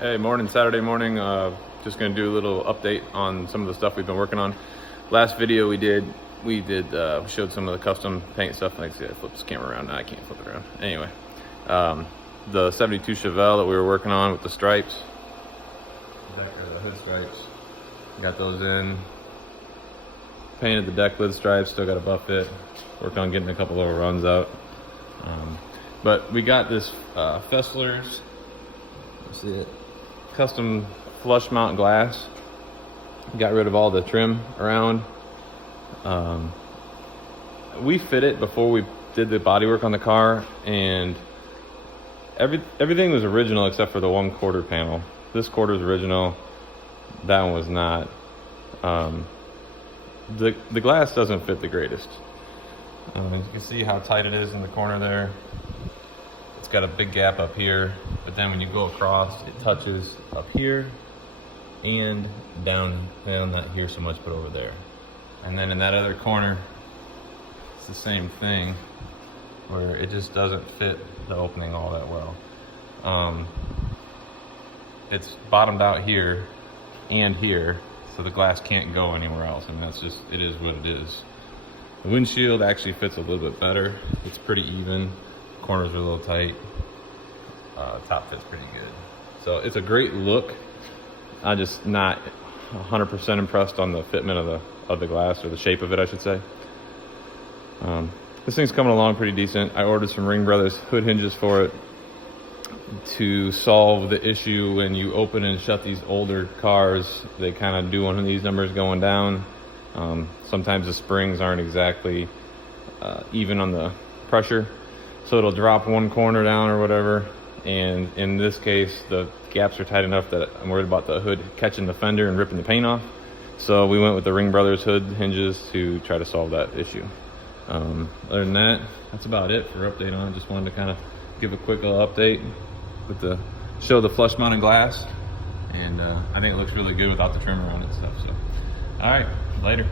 Hey, morning, Saturday morning. Just gonna do a little update on some of the stuff we've been working on. Last video we showed some of the custom paint stuff. Like, see, I flipped this camera around. Now I can't flip it around. Anyway, the 72 Chevelle that we were working on with the stripes, the hood stripes, got those in. Painted the deck lid stripes, still got a buff fit. Worked on getting a couple of runs out. But we got this Fesler's, let's see it, custom flush mount glass. Got rid of all the trim around. We fit it before we did the bodywork on the car, and everything was original except for the 1/4 panel. This quarter is original, that one was not. The glass doesn't fit the greatest. You can see how tight it is in the corner there. It's got a big gap up here, but then when you go across, it touches up here and down not here so much, but over there. And then in that other corner, it's the same thing, where it just doesn't fit the opening all that well. It's bottomed out here and here, so the glass can't go anywhere else, and that's just, it is what it is. The windshield actually fits a little bit better. It's pretty even. Corners are a little tight. Top fits pretty good. So it's a great look. I'm just not 100% impressed on the fitment of the glass, or the shape of it, I should say. This thing's coming along pretty decent. I ordered some Ring Brothers hood hinges for it to solve the issue when you open and shut these older cars. They kind of do one of these numbers going down. Sometimes the springs aren't exactly even on the pressure, so it'll drop one corner down or whatever. And in this case, the gaps are tight enough that I'm worried about the hood catching the fender and ripping the paint off. So we went with the Ring Brothers hood hinges to try to solve that issue. Other than that, that's about it for update on it. Just wanted to kind of give a quick little update with show the flush mounted glass, and I think it looks really good without the trim around it and stuff. So, all right, later.